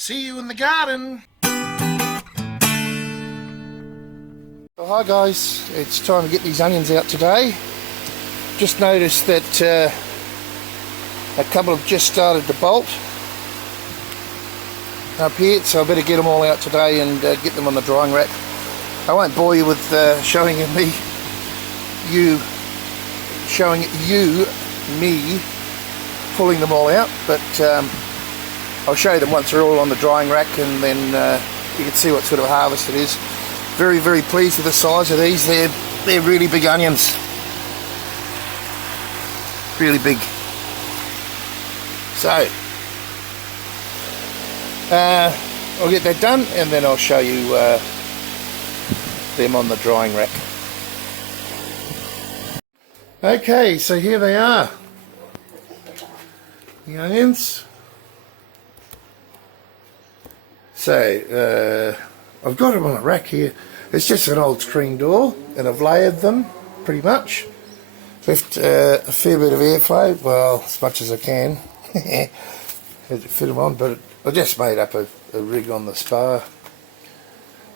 See you in the garden. Well, hi guys, it's time to get these onions out today. Just noticed that a couple have just started to bolt up here, so I better get them all out today and get them on the drying rack. I won't bore you with showing me pulling them all out, but I'll show you them once they're all on the drying rack, and then you can see what sort of harvest it is. Very, very pleased with the size of these. They're really big onions. Really big. So I'll get that done and then I'll show you them on the drying rack. Okay, so here they are, the onions. So I've got them on a rack here. It's just an old screen door and I've layered them pretty much. Left a fair bit of airflow, well, as much as I can. Had to fit them on, but I just made up a rig on the spar.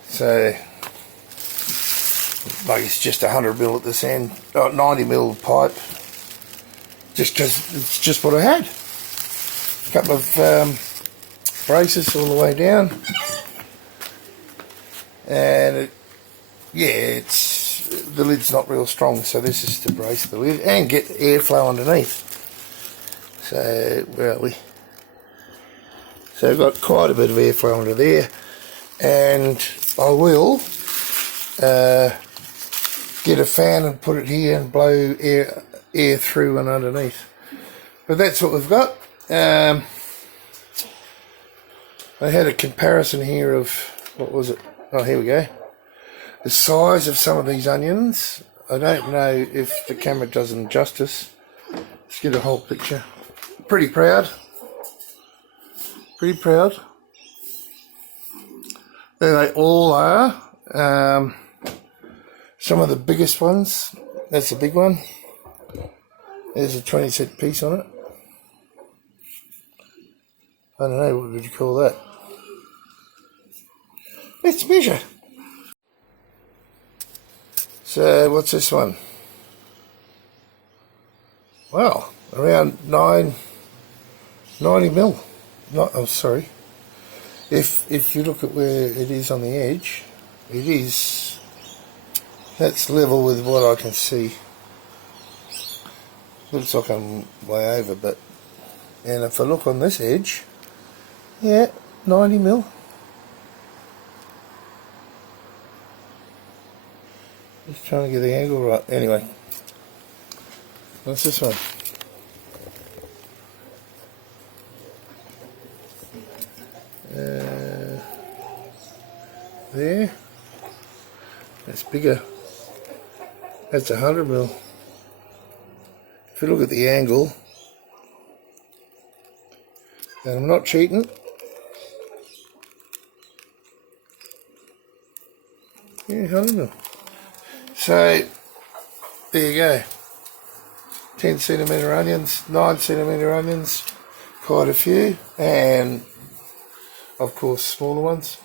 So like it's just 100mm at this end, 90mm pipe, just because it's just what I had. A couple of braces all the way down, and the lid's not real strong, so this is to brace the lid and get airflow underneath. So where are we? So I've got quite a bit of airflow under there, and I will get a fan and put it here and blow air through and underneath. But that's what we've got. I had a comparison here of, what was it? Oh, here we go. The size of some of these onions. I don't know if the camera does them justice. Let's get a whole picture. Pretty proud. Pretty proud. There they all are. Some of the biggest ones. That's a big one. There's a 20-cent piece on it. I don't know, what would you call that? Let's measure. So what's this one? Wow, around 90mm. Oh, sorry. If you look at where it is on the edge, that's level with what I can see. Looks like I'm way over, but, and if I look on this edge, yeah, 90mm. Just trying to get the angle right. Anyway, what's this one? There. That's bigger. That's 100mm. If you look at the angle, and I'm not cheating. Yeah, 100mm. So there you go. 10cm onions, 9cm onions, quite a few, and of course smaller ones.